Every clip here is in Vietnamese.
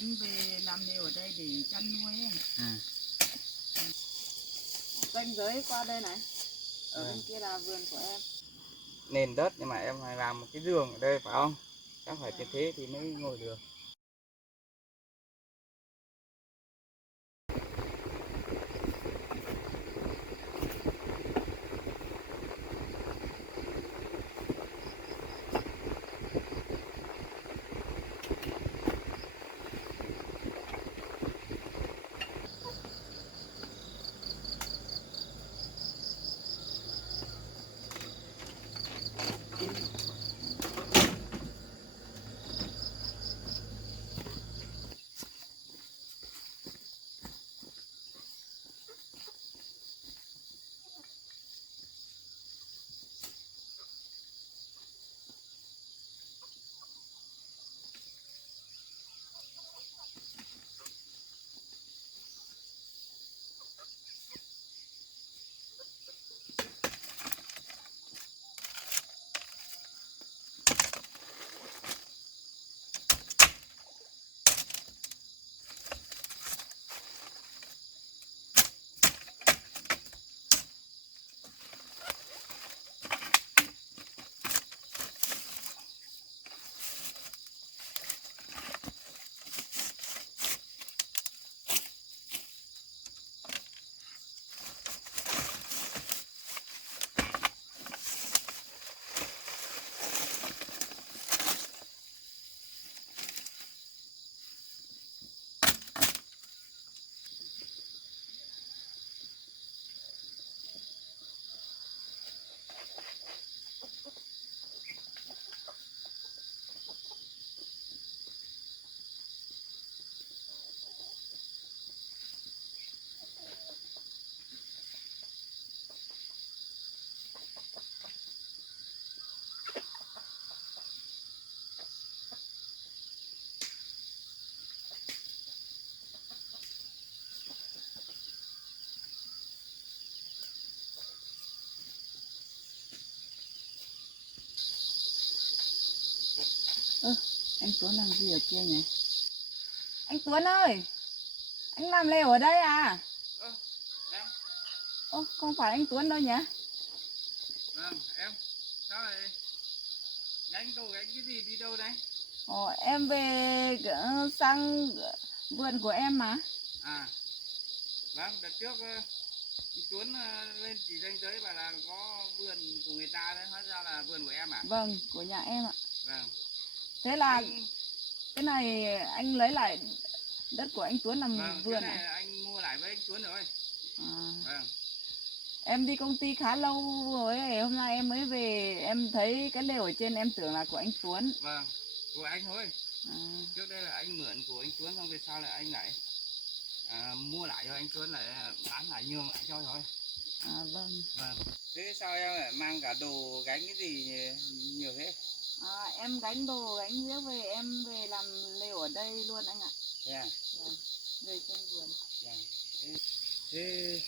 tính về làm đều ở đây để chăn nuôi ấy. Ranh giới qua đây này, ở bên kia là vườn của em. Nền đất nhưng mà em phải làm một cái giường ở đây phải không? Chắc phải như thế thì mới ngồi được. Anh Tuấn làm gì ở kia nhỉ? Anh Tuấn ơi, anh làm lều ở đây à? Em. Ô, không phải anh Tuấn đâu nhỉ? Vâng, em. Sao lại gánh đồ gánh cái gì đi đâu đấy? Em về sang vườn của em mà. À, vâng, đợt trước chị Tuấn lên chỉ ranh giới và là có vườn của người ta đấy, hóa ra là vườn của em à? Vâng, của nhà em ạ. Vâng. Thế là cái này anh lấy lại đất của anh Tuấn làm Vâng, vườn cái này à? anh mua lại với anh Tuấn rồi. Vâng. Em đi công ty khá lâu rồi ấy. Hôm nay em mới về, em thấy cái lều ở trên em tưởng là của anh Tuấn. Vâng, của anh thôi. Trước đây là anh mượn của anh Tuấn, xong về sau là anh lại mua lại cho anh Tuấn, lại bán lại nhường lại cho rồi. Vâng. Vâng. Thế sao em lại mang cả đồ gánh cái gì nhiều thế? Em gánh đồ gánh nước về, em về làm lều ở đây luôn anh ạ. Thế à? Vâng, về trong vườn. Vâng. Thế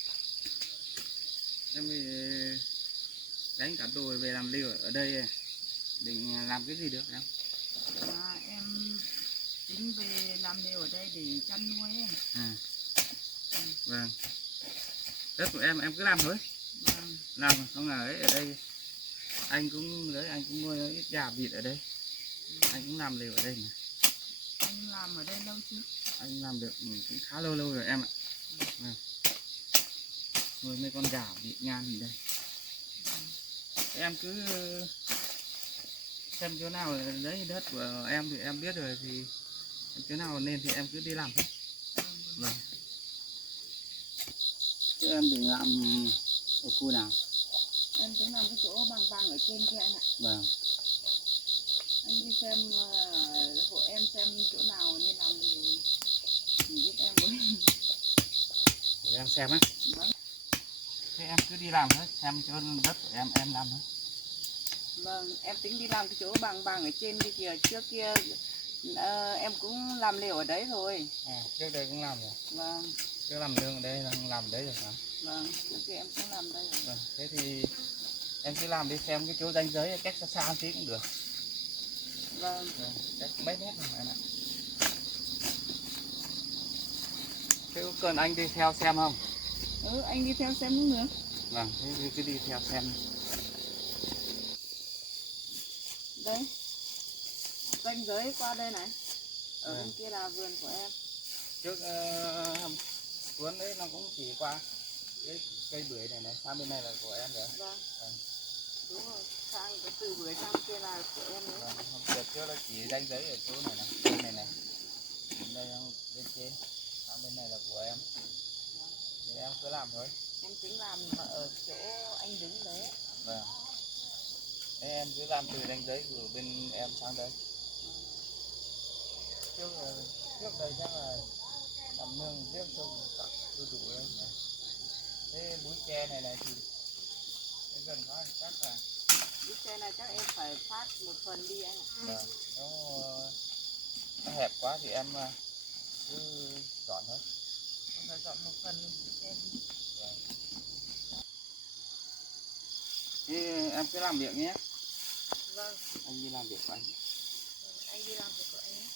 em về gánh cả đồ về làm lều ở đây, định làm cái gì được em? Em tính về làm lều ở đây để chăn nuôi ấy. Vâng. Đất của em cứ làm thôi. Vâng. Làm không là ấy ở đây anh cũng mua ít gà vịt ở đây. Anh cũng làm lều ở đây mà. Anh làm ở đây lâu chưa? Anh làm được cũng khá lâu rồi em ạ. Vâng. Nuôi mấy con gà vịt ngan ở đây. Em cứ xem chỗ nào đấy đất của em thì em biết rồi, thì chỗ nào nên thì em cứ đi làm thôi. Vâng. Thế em định làm ở khu nào? Em tính làm cái chỗ bằng bằng ở trên kia anh ạ. Vâng. Anh đi xem hộ em xem chỗ nào nên làm thì giúp em với. Để em xem á. Vâng. Thế em cứ đi làm thôi, xem chỗ đất của em làm thôi. Vâng, em tính đi làm cái chỗ bằng bằng ở trên kia kìa, trước kia em cũng làm lều ở đấy rồi. Trước đây cũng làm rồi. Vâng. Trước làm nương ở đây, làm đấy rồi hả? Vâng, trước kia em cũng làm đây rồi. Vâng. Thế thì em cứ làm đi, xem cái chỗ ranh giới cách xa xa tí cũng được. Vâng. Cách mấy mét rồi em ạ. cần anh đi theo xem không? Anh đi theo xem nữa. Vâng, thế cứ đi theo xem. Đây, ranh giới qua đây này. Ở Vâng. bên kia là vườn của em. Trước cuốn đấy nó cũng chỉ qua cái cây bưởi này sang bên này là của em rồi. Vâng. Vâng. Đúng rồi, sang cái từ bưởi sang kia là của em nữa. Vâng, hôm trước nó chỉ ranh giới ở chỗ này này, bên này này. Đây bên trên, sang bên này là của em. Thì em cứ làm thôi. Em tính làm mà ở chỗ anh đứng đấy. Vâng. Thế em cứ làm từ ranh giới của bên em sang đây. Trước đây chắc là làm nương riêng cho cả đu đủ đây này. Thế búi tre này thì cái gần đó thì chắc là Bức xe này chắc em phải phát một phần đi anh ạ. vâng, nó hẹp quá thì em cứ dọn thôi. Em phải dọn một phần xe đi. Vâng. Thế em cứ làm việc nhé. Vâng. Anh đi làm việc của anh. Anh đi làm việc của anh nhé.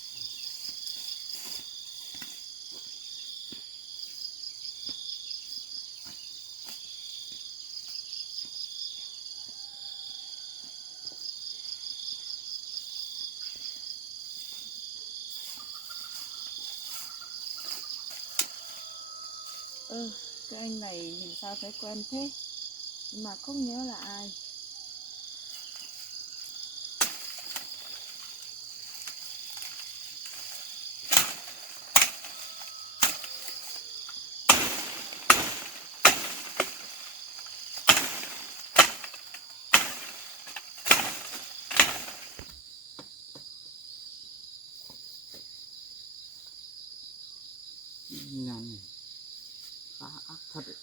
Cái anh này nhìn sao thấy quen thế, nhưng mà không nhớ là ai. Nhằn phá ác thật đấy.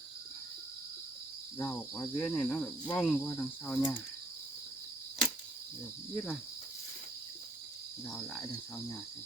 Rào qua dưới này nó lại vòng qua đằng sau nhà. Để biết là rào lại đằng sau nhà xem.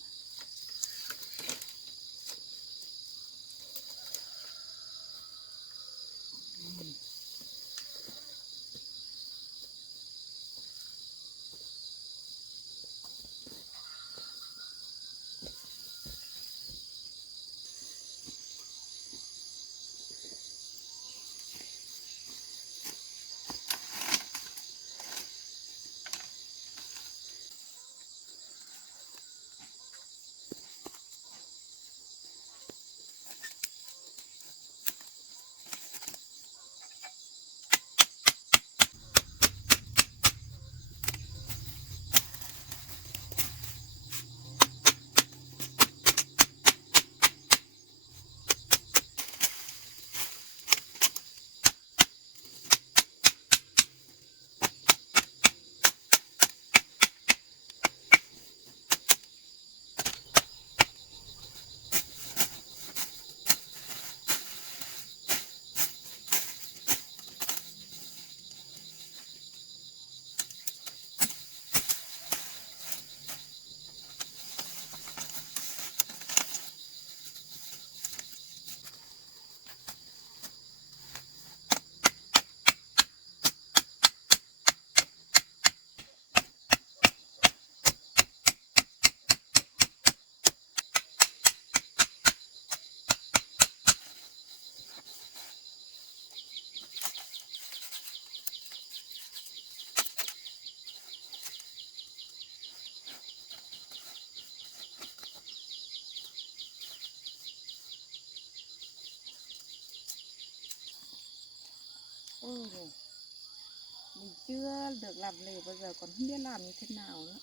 Mình chưa được làm lều bao giờ, còn không biết làm như thế nào nữa.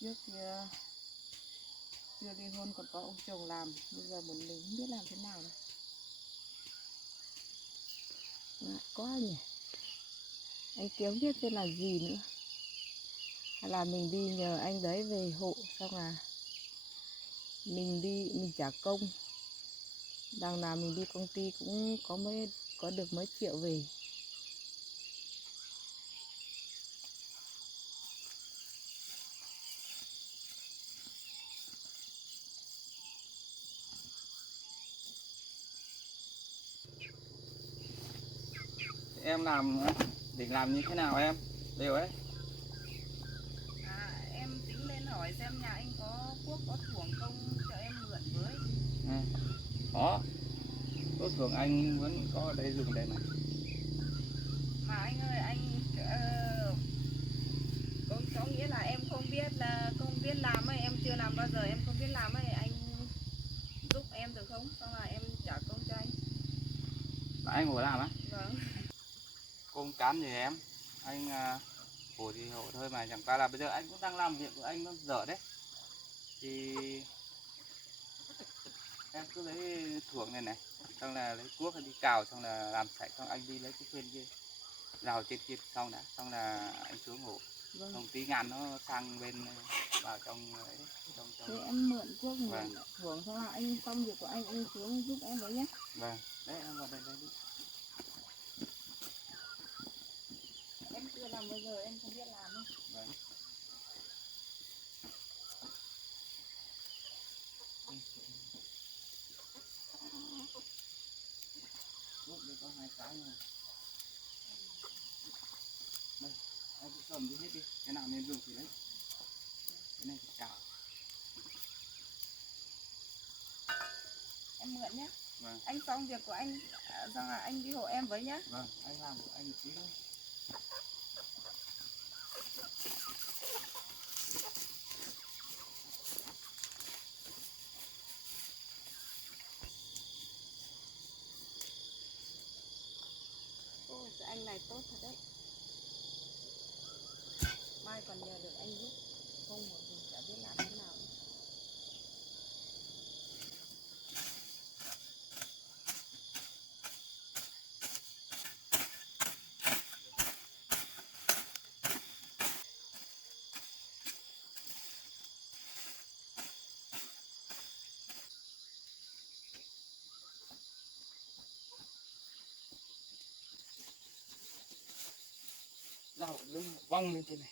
Trước kia chưa ly hôn còn có ông chồng làm, bây giờ một mình không biết làm thế nào đâu. Ngại quá nhỉ. Anh kia không biết tên là gì nữa. Hay là mình đi nhờ anh đấy về hộ, xong là mình trả công. Đằng nào mình đi công ty cũng có được mấy triệu về. Em định làm như thế nào em? Đều ấy. Em tính lên hỏi xem nhà anh có cuốc có thuồng không cho em mượn với. Có thường anh vẫn có ở đây dùng đây mà. Mà anh ơi, có nghĩa là em không biết làm ấy, em chưa làm bao giờ, em không biết làm ấy, anh giúp em được không? Xong là em trả công cho anh. Mà anh ngồi làm á? Vâng. Công cán gì em? Anh hộ thì hộ thôi mà, chẳng qua là bây giờ anh cũng đang làm việc của anh nó dở đấy. Thì em cứ lấy thưởng này này, xong là lấy cuốc đi cào, xong là làm sạch, xong anh đi lấy cái trên kia rào trên kia xong đã, xong là anh xuống hộ. Vâng. Xong tí ngàn nó sang bên vào trong ấy, trong. Thế em mượn cuốc Vâng. thưởng, xong là anh xong việc của anh xuống giúp em với nhé. Vâng, đấy em vào đây đi. Em chưa làm bao giờ, em không biết làm ấy. Vâng. Cuốc đây có 2 cái rồi. Đây, anh cứ cầm đi hết đi, cái nào nên dùng thì lấy. Cái này thì cào. Em mượn nhé. Vâng. Anh xong việc của anh, xong là anh đi hộ em với nhé. Vâng, anh làm của anh một tí thôi. Ôi, cái anh này tốt thật đấy. Mai còn nhờ được anh giúp, không một mình chả biết làm thế nào. Rau lưng văng lên trên này.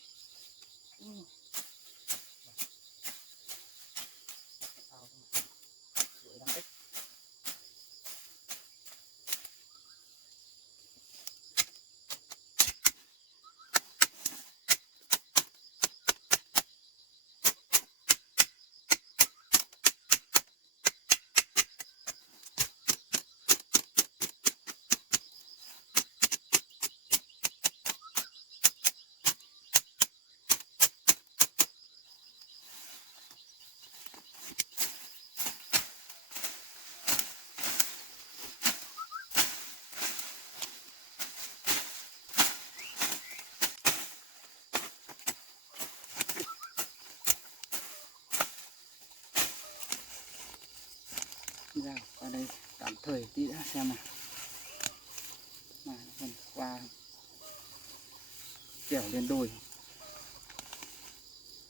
Ra qua đây tạm thời tí đã xem nào. Mà nó còn qua trèo lên đồi.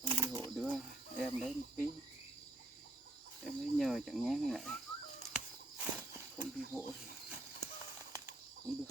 Không đi hộ đứa em đấy một tí. Em mới nhờ chẳng nhẽ lại không đi hộ thì không được.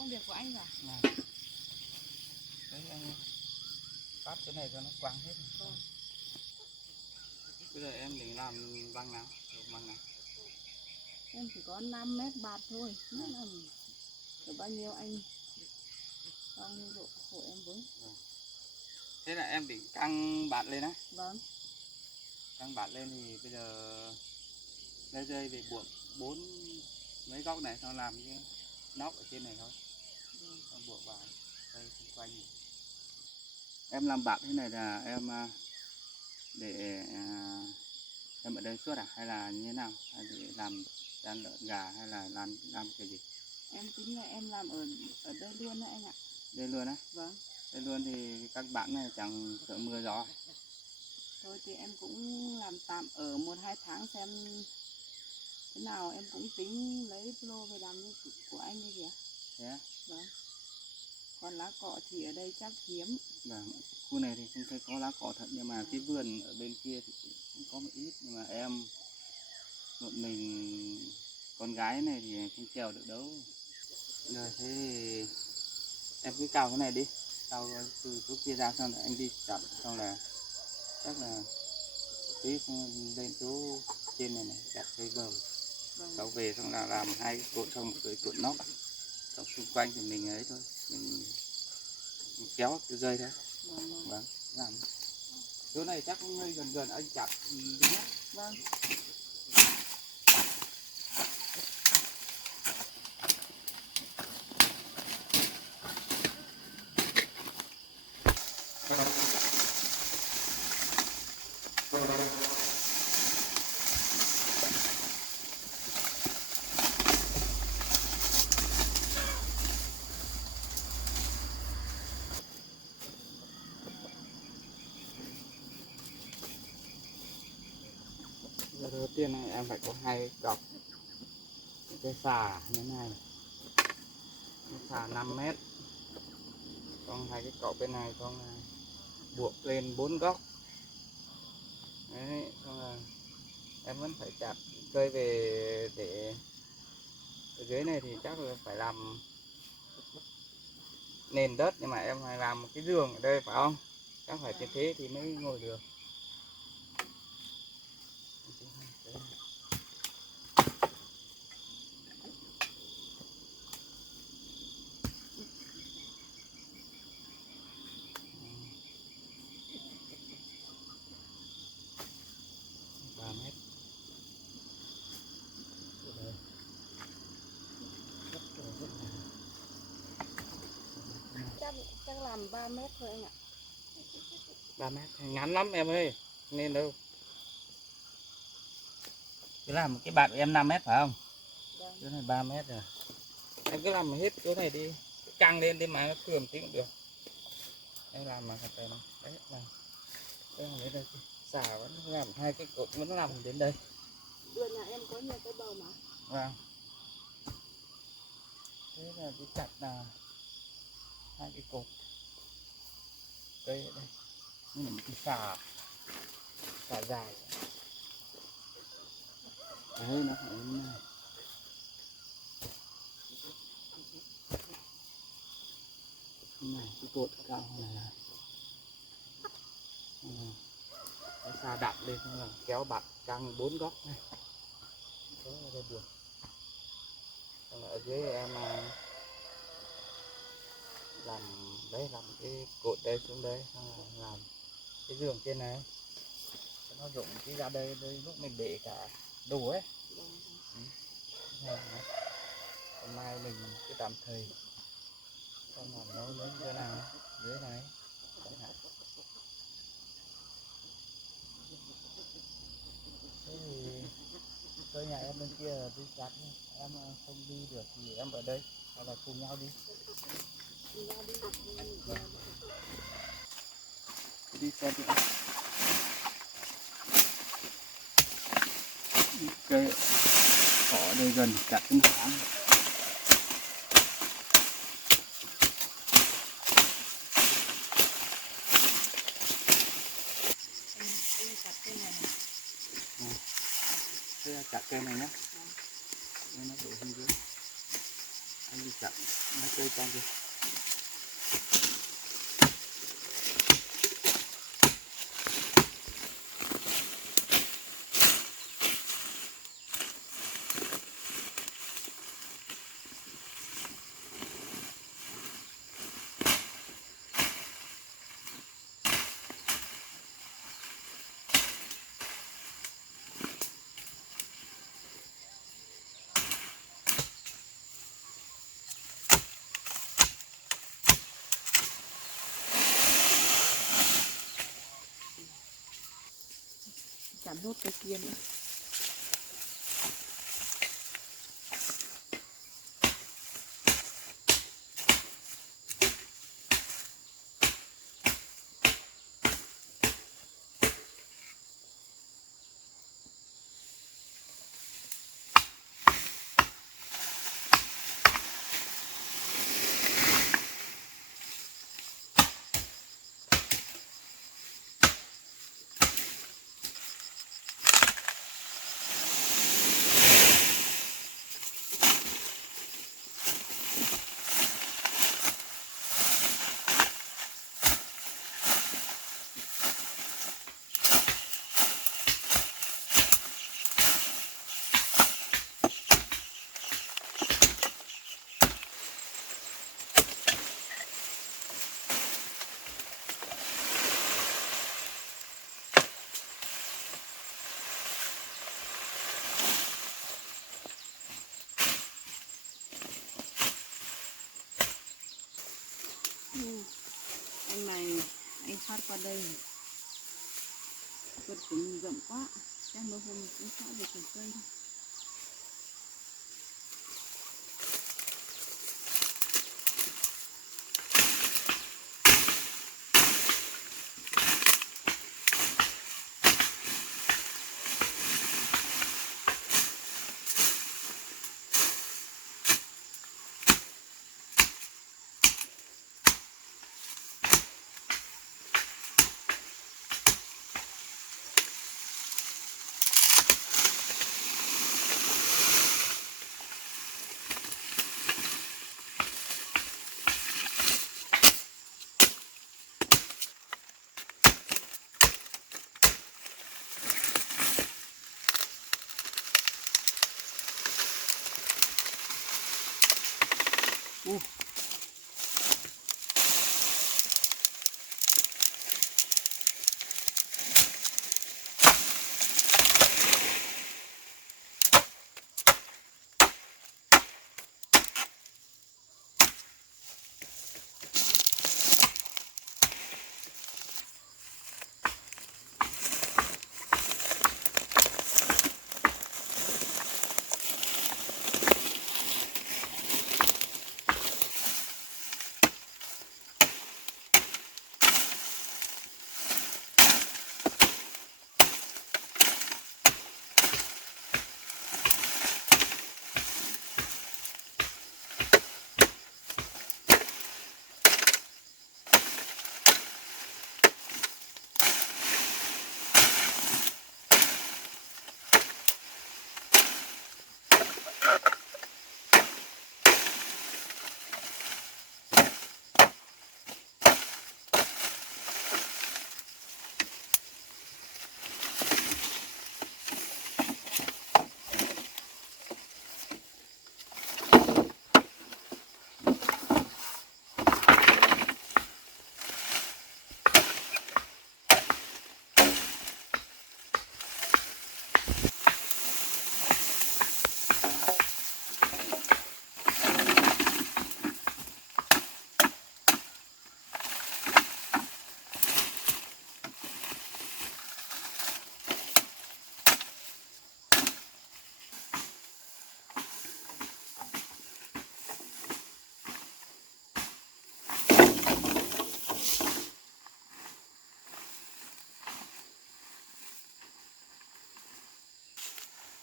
công việc của anh cả. Đấy anh cắt cái này cho nó quăng hết. Bây giờ em định làm băng nào? Băng nào? Em chỉ có 5 mét bạt thôi. Nó làm được bao nhiêu anh hộ em với. Thế là em định căng bạt lên á? Vâng. Căng bạt lên thì bây giờ lấy dây để buộc 4 mấy góc này, xong làm cái nóc ở trên này thôi. Xong buộc vào dây xung quanh này. Em làm bạt thế này là em để em ở đây suốt à, hay là như thế nào, hay để làm chăn lợn gà, hay là làm cái gì? Em tính là em làm ở đây luôn đấy anh ạ. Đây luôn á? Vâng. Đây luôn thì các bạn này chẳng sợ mưa gió. Thôi thì em cũng làm tạm ở 1-2 tháng xem thế nào, em cũng tính lấy lô về làm như của anh ấy kìa. Thế á? Vâng. Còn lá cọ thì ở đây chắc hiếm. Vâng. Khu này thì không thấy có lá cọ thật, nhưng mà cái vườn ở bên kia thì cũng có một ít, nhưng mà em một mình con gái này thì không trèo được đâu. Rồi thế thì em cứ cào cái này đi, cào từ chỗ kia ra, xong rồi anh đi chậm, xong là chắc là tí lên chỗ trên này này đặt cây bầu. Vâng. Cào về xong là làm 2 cái cột, xong một cái cột nóc, xong xung quanh thì mình ấy thôi, mình kéo cái dây thôi. Vâng, làm chỗ này chắc cũng hơi gần anh chặt đúng không? Vâng. Đầu tiên này em phải có 2 cọc cái xà như thế này, cái xà 5 mét, còn 2 cái cọc bên này, xong là buộc lên 4 góc. Đấy, xong là em vẫn phải chặt cây về để ở dưới này thì chắc là phải làm nền đất, nhưng mà em phải làm một cái giường ở đây phải không? Chắc phải như thế thì mới ngồi được. Chắc làm 3 mét thôi anh ạ. 3 mét ngắn lắm em ơi, nên đâu. Cứ làm cái bạn của em 5 mét phải không? Vâng. Chỗ này 3 mét rồi. Em cứ làm hết chỗ này đi, căng lên đi mà nó thường tí cũng được. Em làm mà thật đấy, đấy này. Đây làm đến đây, xả vẫn làm 2 cái cột vẫn làm đến đây. Vườn nhà em có nhiều cái bầu mà. Vâng. Thế là đi chặt là 2 cái cột cây ở đây. Đây là một cái xả dài. Đấy, nó phải như này. Này, cái cột cao này là cái xà đặt lên, xong là kéo bạt căng 4 góc này. Đó là đây được. Còn ở dưới em làm đấy, làm cái cột đây xuống đây, xong là làm cái giường trên này cho nó rụng cái ra đây, lúc mình để cả đồ ấy. Này, hôm nay mình cứ tạm thời xong làm nấu lớn chỗ nào dưới này chẳng hạn. Thế thì tôi nhà em bên kia đi chặt, em không đi được thì em ở đây, hoặc là cùng nhau đi. Đi xem đi. Cây cỏ đây gần chặt đến tháng. Thế là chặt cây này nhé. Nó đổ xuống dưới. anh đi chậm nó chơi con kìa. chạm nốt cái kia nữa. Anh này anh thoát qua đây vật cũng rộng quá, chắc mấy hôm cũng thoát được trồng cây thôi.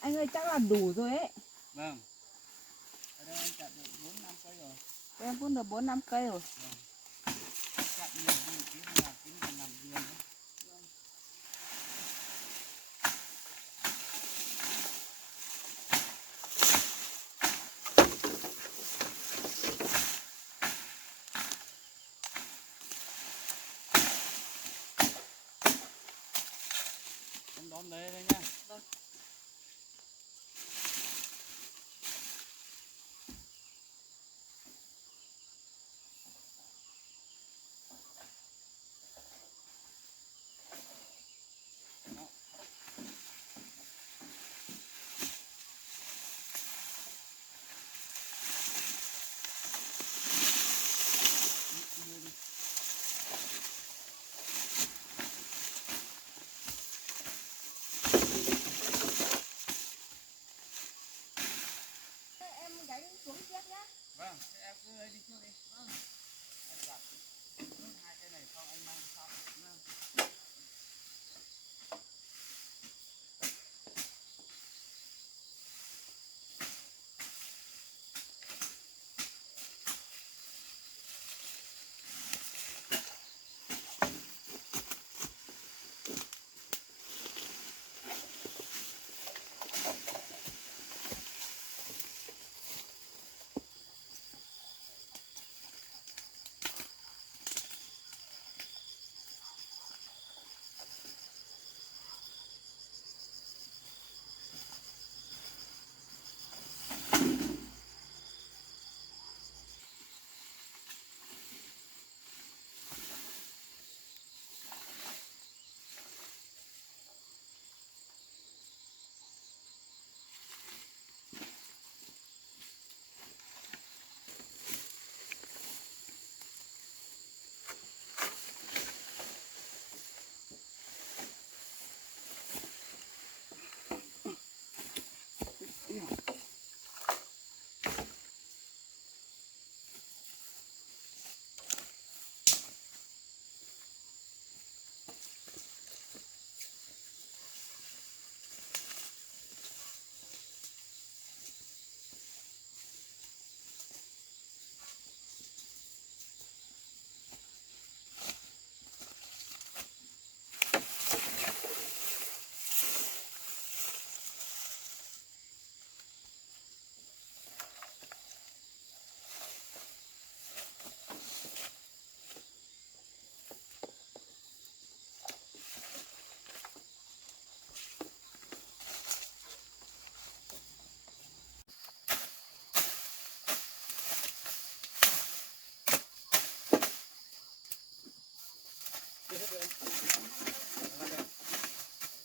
Anh ơi chắc là đủ rồi ấy. Vâng. Ở đây anh chặt được 4-5 cây rồi. Em cũng được 4-5 cây rồi. Vâng. Chặt nhiều hơn tí là tí là làm vườn đấy. Tóm đấy đây nha. Vâng. Em gánh xuống trước nhá. Vâng, thế em cứ đi trước đi. Vâng. Em đặt nốt hai cái này xong anh mang sau. Vâng.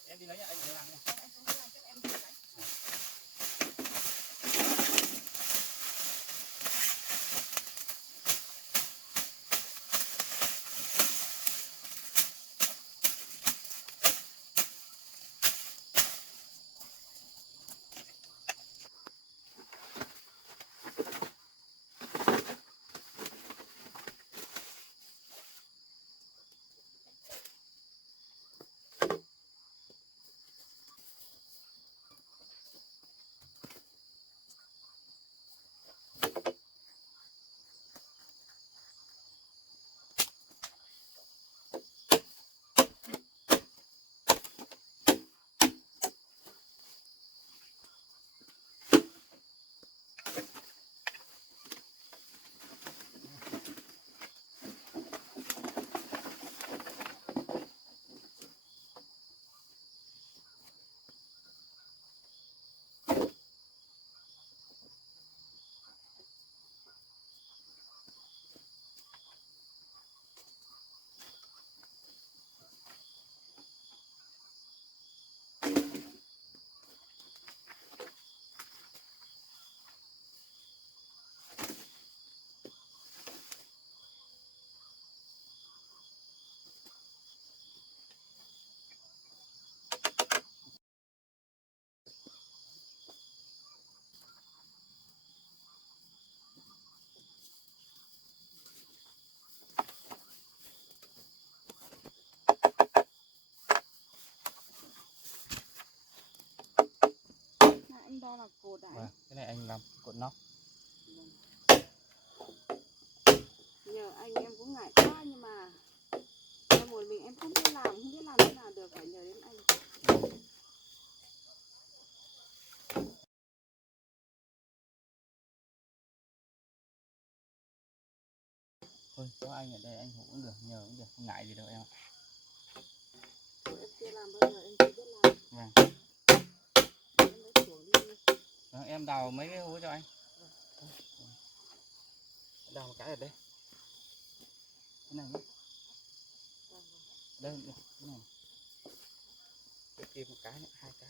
Em đi lấy nhá, anh để làm nha. Anh đo là cột đấy. Vâng, cái này anh làm cột nóc. Nhờ anh em cũng ngại quá nhưng mà em một mình em không biết làm, không biết làm thế nào được, phải nhờ đến anh. Thôi, có anh ở đây anh cũng được, nhờ cũng được, không ngại gì đâu em ạ. Em chưa làm bao giờ, em chưa biết làm. Vâng. Em lấy xuống đi. Vâng, em đào mấy cái hố cho anh. Đào một cái ở đây. Cái này nhé. Đây, đây, cái này. Tôi tìm một cái nữa, 2 cái.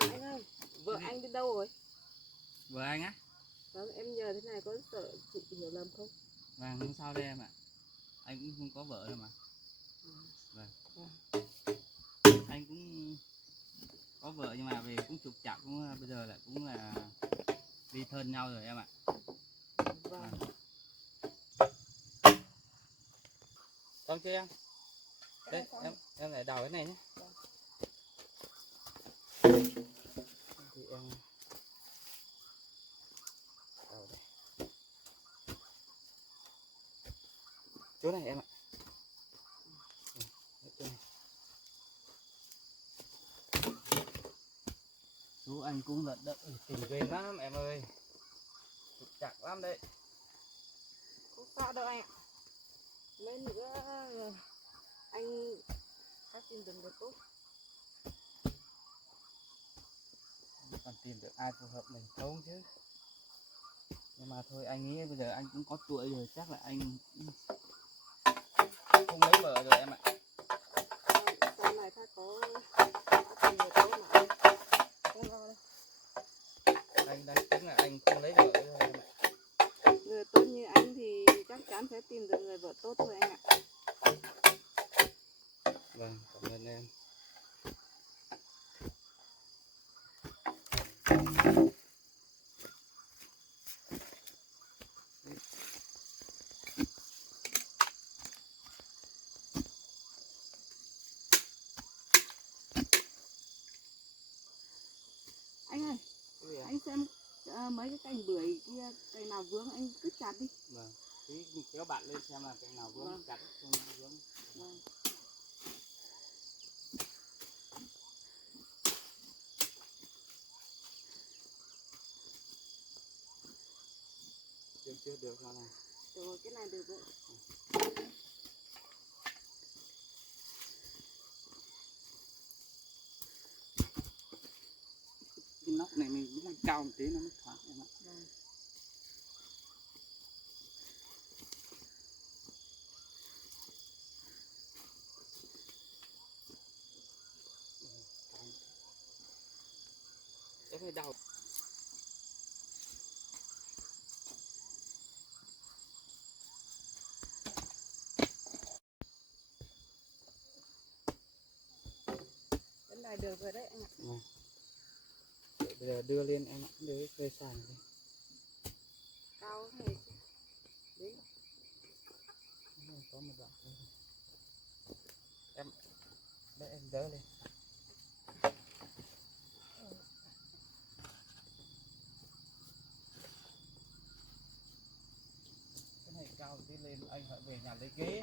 Anh ơi, vợ anh đi đâu rồi? Vợ anh á? Vâng, em nhờ thế này có sợ chị hiểu lầm không? Vâng, không sao đây em ạ. Anh cũng không có vợ đâu mà. Vâng. Anh cũng có vợ nhưng mà về cũng trục trặc, cũng bây giờ lại cũng là ly thân nhau rồi em ạ. Vâng. Con chưa em? Đây, em lại đào cái này nhé. Thì em đào đây. Chỗ này em ạ. Chỗ này. Chú anh cũng lận đận tìm ghê lắm em ơi. Trục trặc lắm đấy. Không sao đâu anh ạ. Mấy nữa anh sẽ tìm được người tốt. Còn tìm được ai phù hợp mình không chứ. Nhưng mà thôi anh nghĩ bây giờ anh cũng có tuổi rồi, chắc là anh không lấy vợ rồi em ạ. Sau này ta có tìm người tốt mà anh không lo đâu. Anh đang tính là anh không lấy vợ rồi em ạ. Người tốt như anh thì chắc chắn sẽ tìm được người vợ tốt thôi anh ạ. Vâng, cảm ơn em. Anh ơi, anh xem mấy cái cành bưởi kia, cành nào vướng anh cứ chặt đi. Vâng, tí mình kéo bạn lên xem là cái nào vướng Vâng. chặt không vướng. Vâng. Chưa được sao nào. Rồi cái này được rồi. Cái nóc này mình cũng làm cao một tí nó mới thoáng em ạ. Vâng. Em phải đào. Cái này được rồi đấy anh ạ. Vâng. Để bây giờ đưa lên em ạ, đưa cái cây sàn lên. Cao này đấy. Có một đoạn thôi. Em để em đỡ lên. Cái này cao tí lên anh phải về nhà lấy ghế.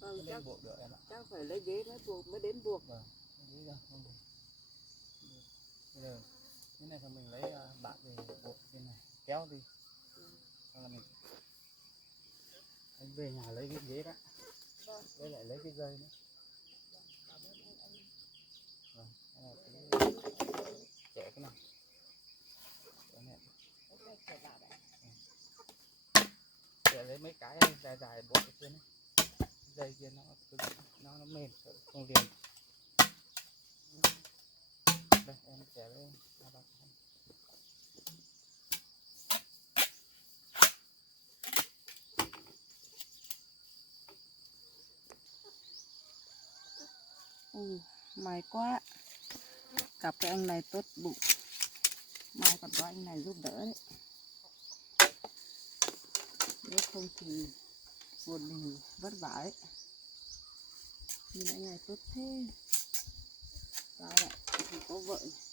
Vâng, Lên chắc, bộ được em ạ. chắc phải lấy ghế mới buộc mới đến buộc. Vâng, lấy ra không được. Bây giờ cái này thì mình lấy bạn về bộ bên này kéo đi. Sau là mình anh về nhà lấy cái ghế đó. Vâng. Với lại lấy cái dây nữa. Cảm ơn anh. Vâng, cái này cái chẻ cái này. Cái này. Ok, trở lại đấy. Để lấy mấy cái dài dài bộ cái trên ấy. Dây kia nó cứng, nó mềm không liền. Đây em chẻ lên 2-3 cái. May quá. Gặp cái anh này tốt bụng. Mai còn có anh này giúp đỡ đấy. Nếu không thì buồn mình vất vả đấy. Nhìn lại ngày tốt thế. Sao lại không có vợ này.